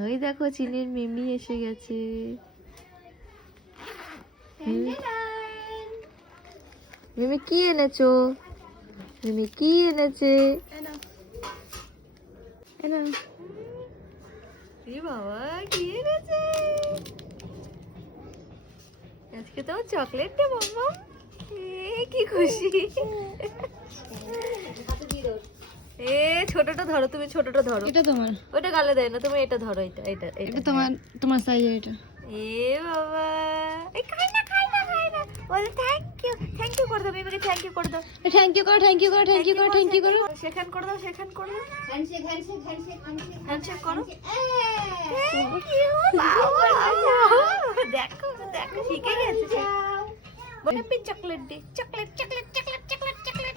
ওই দেখো চিনের মিমি এসে গেছে। মিমি কি এনেছো? মিমি কি এনেছে? বাবা কি এনেছে আজকে? তো চকলেট দে মাম্মা। কি খুশি। এ ছোটটা ধরো, তুমি ছোটটা ধরো। এটা তোমার, ওটা গালে দেয় না, তুমি এটা ধরো। এটা এটা এটা তোমার, তোমার সাইজ এটা। এ বাবা, এই খাই না খাই না খাই না। বলে থ্যাংক ইউ করে দাও মিমিকে, থ্যাংক ইউ করে দাও। থ্যাংক ইউ করো, থ্যাংক ইউ করো, থ্যাংক ইউ করো, থ্যাংক ইউ করো। সেখান করে দাও, সেখান করে দাও। Handshake handshake handshake handshake handshake করো। থ্যাংক ইউ বাবা। দেখো দেখো শিখে গেছে। বলে চকলেট দে, chocolate chocolate chocolate chocolate chocolate.